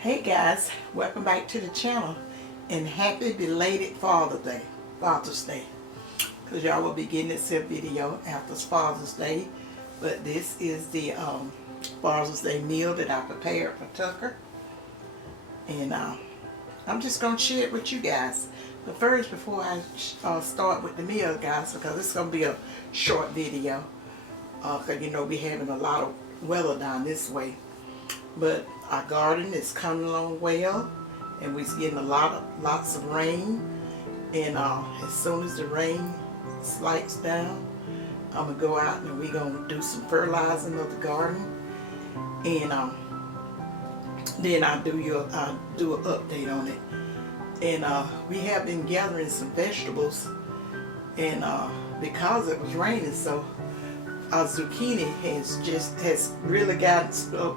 Hey guys, welcome back to the channel and happy belated Father's Day. Because y'all will be getting this video after Father's Day. But this is the Father's Day meal that I prepared for Tucker. And I'm just going to share it with you guys. But first, before I start with the meal, guys, because it's going to be a short video. Because you know we're having a lot of weather down this way. But our garden is coming along well, and we're getting lots of rain. And as soon as the rain slides down, I'm gonna go out and we're gonna do some fertilizing of the garden, and then I'll do an update on it. And we have been gathering some vegetables, and because it was raining, so our zucchini has really gotten.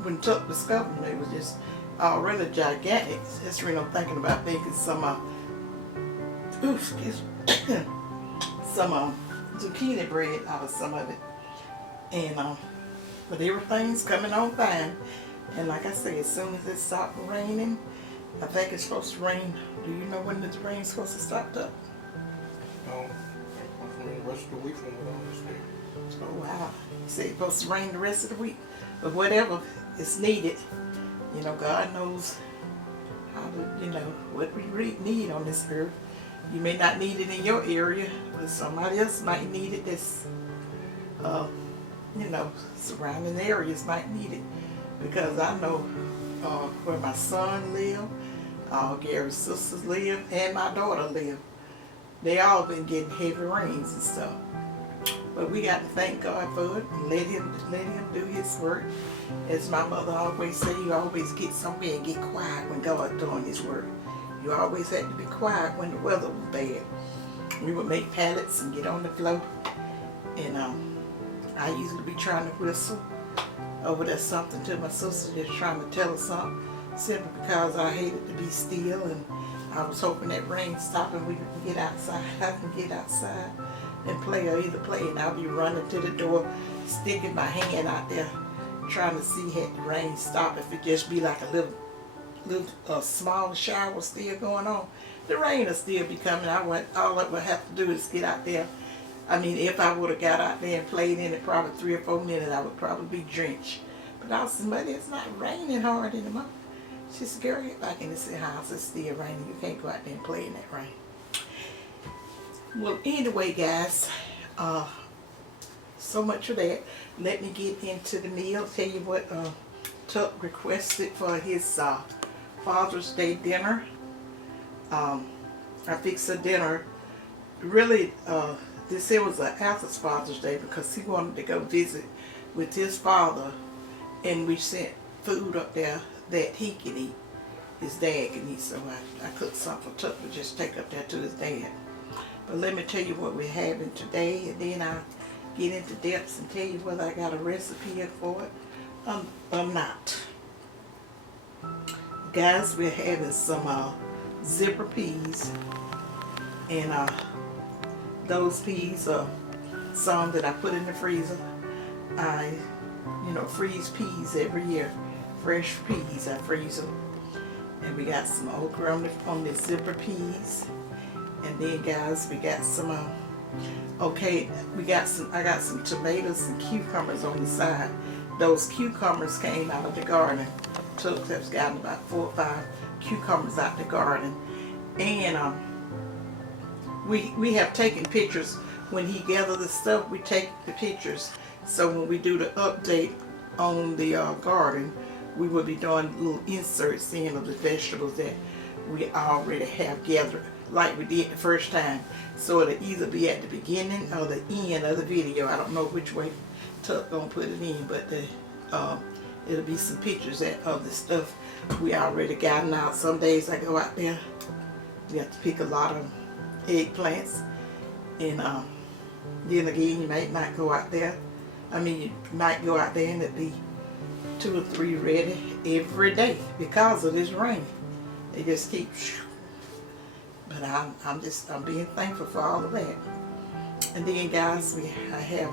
When Tuck discovered them, it was just really gigantic. That's really I'm thinking about making some some zucchini bread out of some of it. And but everything's coming on fine. And like I say, as soon as it stops raining, I think it's supposed to rain. Do you know when the rain's supposed to stop, Tuck? No, the rest of the week from what Oh wow! You say it's supposed to rain the rest of the week, but whatever. It's needed. You know, God knows how to, you know, what we really need on this earth. You may not need it in your area, but somebody else might need it that's, you know, surrounding areas might need it. Because I know where my son live, Gary's sisters live, and my daughter live. They all been getting heavy rains and stuff. But we got to thank God for it and let him do his work. As my mother always said, you always get somewhere and get quiet when God's doing his work. You always had to be quiet when the weather was bad. We would make pallets and get on the floor. And I usually be trying to whistle over there something to my sister, just trying to tell her something. Simply because I hated to be still, and I was hoping that rain stopped and we could get outside. I can get outside and play, or either play, and I'll be running to the door, sticking my hand out there, trying to see had the rain stop. If it just be like a little small shower still going on, the rain will still be coming. All I would have to do is get out there. I mean, if I would have got out there and played in it probably 3 or 4 minutes, I would probably be drenched. But I was saying, but it's not raining hard anymore. She said, girl, get back in the house. It's still raining. You can't go out there and play in that rain. Well, anyway, guys, so much for that. Let me get into the meal. Tell you what Tuck requested for his Father's Day dinner. I fixed a dinner. Really, this here was after Father's Day because he wanted to go visit with his father, and we sent food up there that he can eat. His dad can eat, so I cooked something for Tuck to just take up there to his dad. But let me tell you what we're having today, and then I'll get into depths and tell you whether I got a recipe for it or not. Guys, we're having some zipper peas, and those peas are some that I put in the freezer. I, freeze peas every year. Fresh peas, I freeze them. And we got some okra on the zipper peas. And then, guys, we got some, I got some tomatoes and cucumbers on the side. Those cucumbers came out of the garden. Tuck has gotten about 4 or 5 cucumbers out the garden. And we have taken pictures. When he gathered the stuff, we take the pictures. So when we do the update on the garden, we will be doing little inserts in of the vegetables that we already have gathered, like we did the first time. So it'll either be at the beginning or the end of the video. I don't know which way Tuck gonna put it in, but it'll be some pictures of the stuff we already gotten out. Some days I go out there, we have to pick a lot of eggplants, and then again you might not go out there. You might go out there and it'll be 2 or 3 ready every day because of this rain. They just keep. But I'm being thankful for all of that. And then, guys, I have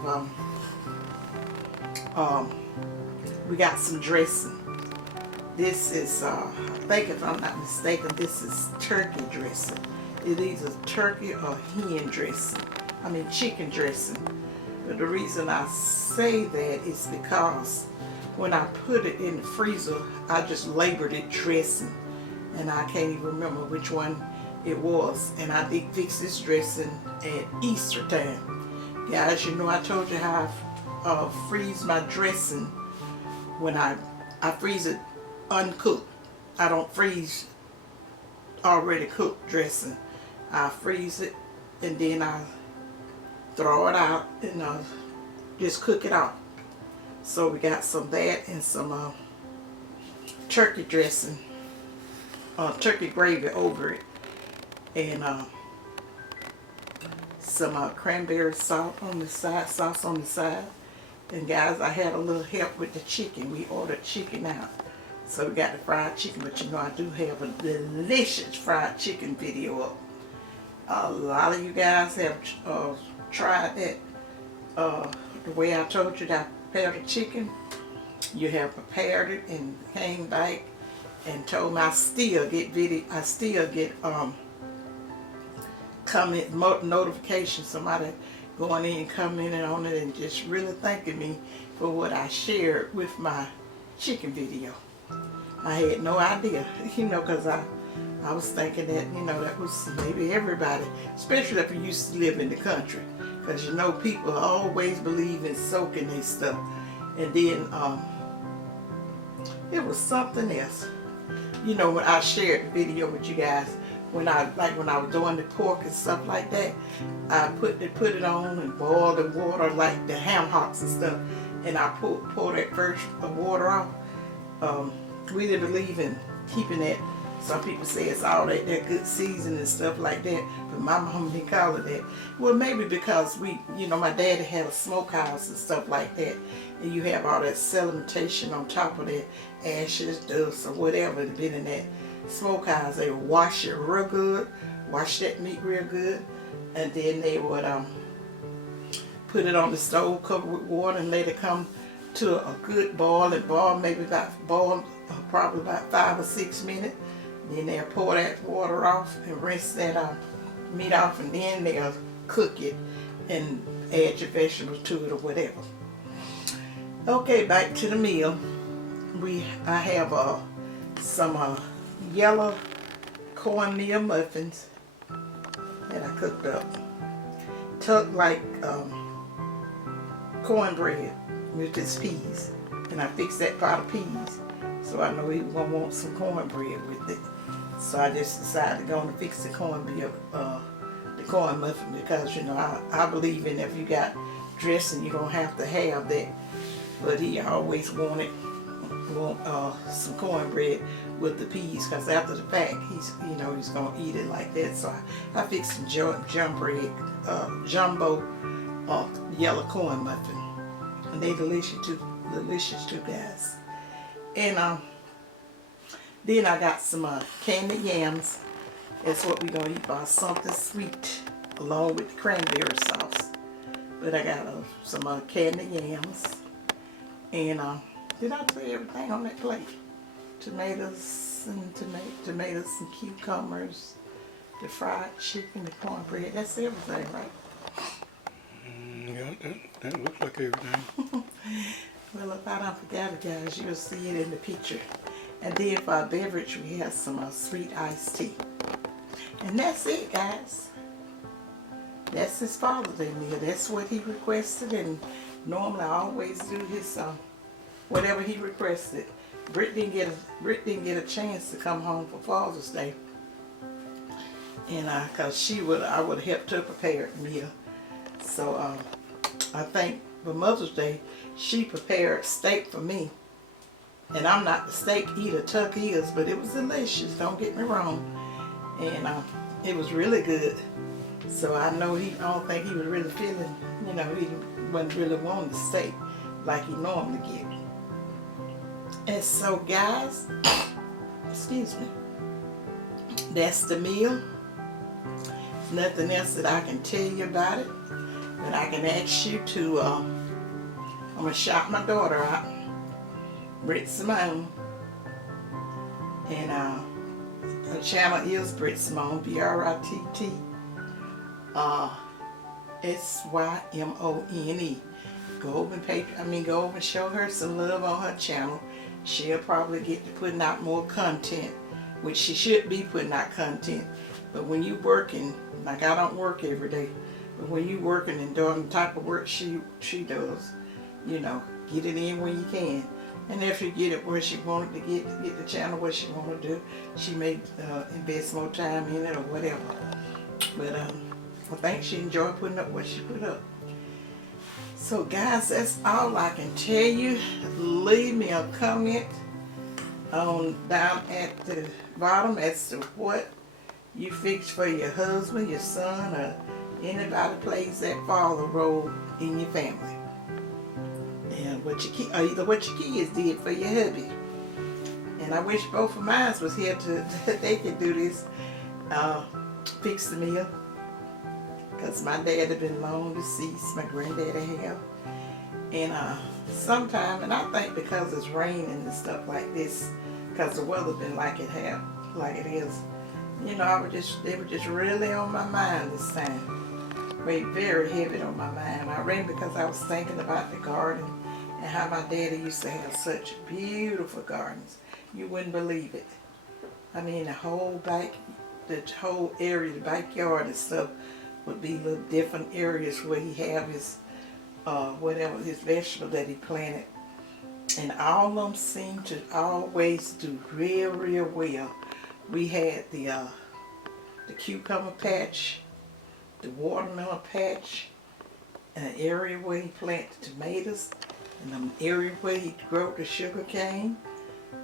we got some dressing. This is, I think if I'm not mistaken, this is turkey dressing. It is either turkey or hen dressing. I mean chicken dressing. But the reason I say that is because when I put it in the freezer, I just labeled it dressing. And I can't even remember which one it was. And I did fix this dressing at Easter time. Guys, you know I told you how I freeze my dressing when I freeze it uncooked. I don't freeze already cooked dressing. I freeze it and then I throw it out and just cook it out. So we got some of that and some turkey dressing, turkey gravy over it, and some cranberry sauce on the side. And guys, I had a little help with the chicken. We ordered chicken out. So we got the fried chicken, but you know I do have a delicious fried chicken video up. A lot of you guys have tried that the way I told you that I prepared the chicken. You have prepared it and came back and told me I still get comment notifications, somebody going in commenting on it and just really thanking me for what I shared with my chicken video. I had no idea, because I was thinking that, that was maybe everybody, especially if you used to live in the country, because people always believe in soaking their stuff. And then it was something else. When I shared the video with you guys, when I was doing the pork and stuff like that, I put it on and boiled the water like the ham hocks and stuff, and I pour that first water off. We didn't believe in keeping that. Some people say it's all that good season and stuff like that, but my mom didn't call it that. Well, maybe because my daddy had a smokehouse and stuff like that, and you have all that sedimentation on top of that, ashes, dust, or whatever that been in that smokehouse. They would wash it real good, wash that meat real good, and then they would put it on the stove, covered with water, and let it come to a good boil. And boil probably about 5 or 6 minutes. Then they'll pour that water off and rinse that meat off, and then they'll cook it and add your vegetables to it or whatever. Okay, back to the meal. I have some yellow cornmeal muffins that I cooked up, tucked like cornbread with just peas, and I fixed that pot of peas, so I know he was gonna want some cornbread with it. So I just decided to go and fix the cornmeal, the corn muffin, because I believe in if you got dressing, you're gonna have to have that. But he always want some cornbread with the peas, because after the fact he's gonna eat it like that. So I fixed some jumbo yellow corn muffin, and they delicious too, guys. And then I got some candied yams. That's what we're gonna eat, by something sweet along with the cranberry sauce. But I got some candied yams, and did I say everything on that plate? Tomatoes and cucumbers, the fried chicken, the cornbread. That's everything, right? Yeah, that looks like everything. Well, if I don't forget it, guys, you'll see it in the picture. And then for our beverage, we have some sweet iced tea. And that's it, guys. That's his Father's Day meal. That's what he requested, and normally I always do his whatever he requested. Britt didn't get a chance to come home for Father's Day, and cause I would have helped her prepare the meal. So I think for Mother's Day she prepared steak for me, and I'm not the steak eater, Tuck is, but it was delicious. Don't get me wrong, and it was really good. So I know I don't think he was really feeling, he wasn't really wanting the steak like he normally get. And so, guys, excuse me, that's the meal. There's nothing else that I can tell you about it, but I can ask you to, I'm going to shout my daughter out, Britt Simone. And her channel is Britt Simone, BRITT SYMONE. Go over and show her some love on her channel. She'll probably get to putting out more content, which she should be putting out content. But when you working, like I don't work every day, but when you working and doing the type of work she does, you know, get it in when you can. And if you get it where she wanted to get the channel where she wanted to do, she may invest more time in it or whatever. But I think she enjoyed putting up what she put up. So guys, that's all I can tell you. Leave me a comment on down at the bottom as to what you fix for your husband, your son, or anybody plays that father role in your family. And what your either what your kids did for your hubby. And I wish both of mine was here to they could do this, fix the meal. Because my dad had been long deceased, my granddaddy have. And sometime, and I think because it's raining and stuff like this, because the weather been like it is, you know, they were just really on my mind this time. Weighed very heavy on my mind. I ran because I was thinking about the garden and how my daddy used to have such beautiful gardens. You wouldn't believe it. I mean, the whole area, the backyard and stuff, would be little different areas where he have his whatever his vegetable that he planted, and all of them seem to always do real well. We had the cucumber patch, the watermelon patch, an area where he planted tomatoes, and an area where he grew the sugar cane,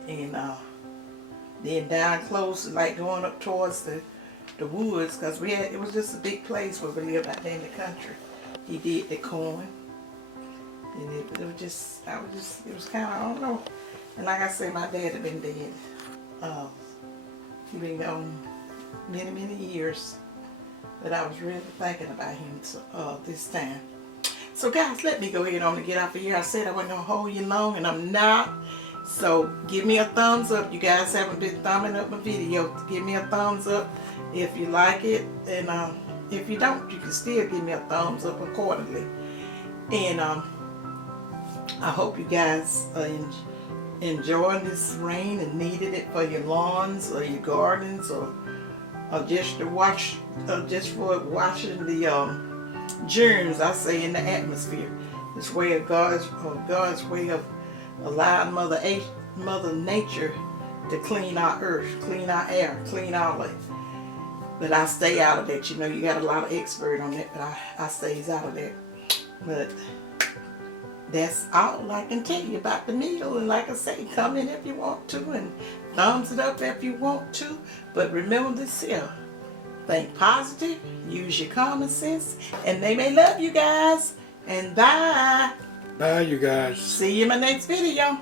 and then down close, like going up towards the woods, because it was just a big place where we lived out there in the country. He did the corn, and it was kind of, I don't know. And like I said, my dad had been dead. He been gone many years, but I was really thinking about him this time. So guys, let me go ahead on and get off of here. I said I wasn't gonna hold you long, and I'm not. So give me a thumbs up. You guys haven't been thumbing up my video. Give me a thumbs up if you like it, and if you don't, you can still give me a thumbs up accordingly. And I hope you guys are enjoying this rain and needed it for your lawns or your gardens, or just to wash, just for washing the germs, I say, in the atmosphere. This way of God's way of allowing Mother Nature to clean our earth, clean our air, clean all of it. But I stay out of that. You know, you got a lot of expert on that, but I stays out of that. But that's all I can tell you about the meal. And like I say, comment if you want to, and thumbs it up if you want to. But remember this here. Think positive, use your common sense, and they may love you guys. And bye. Bye, you guys. See you in my next video.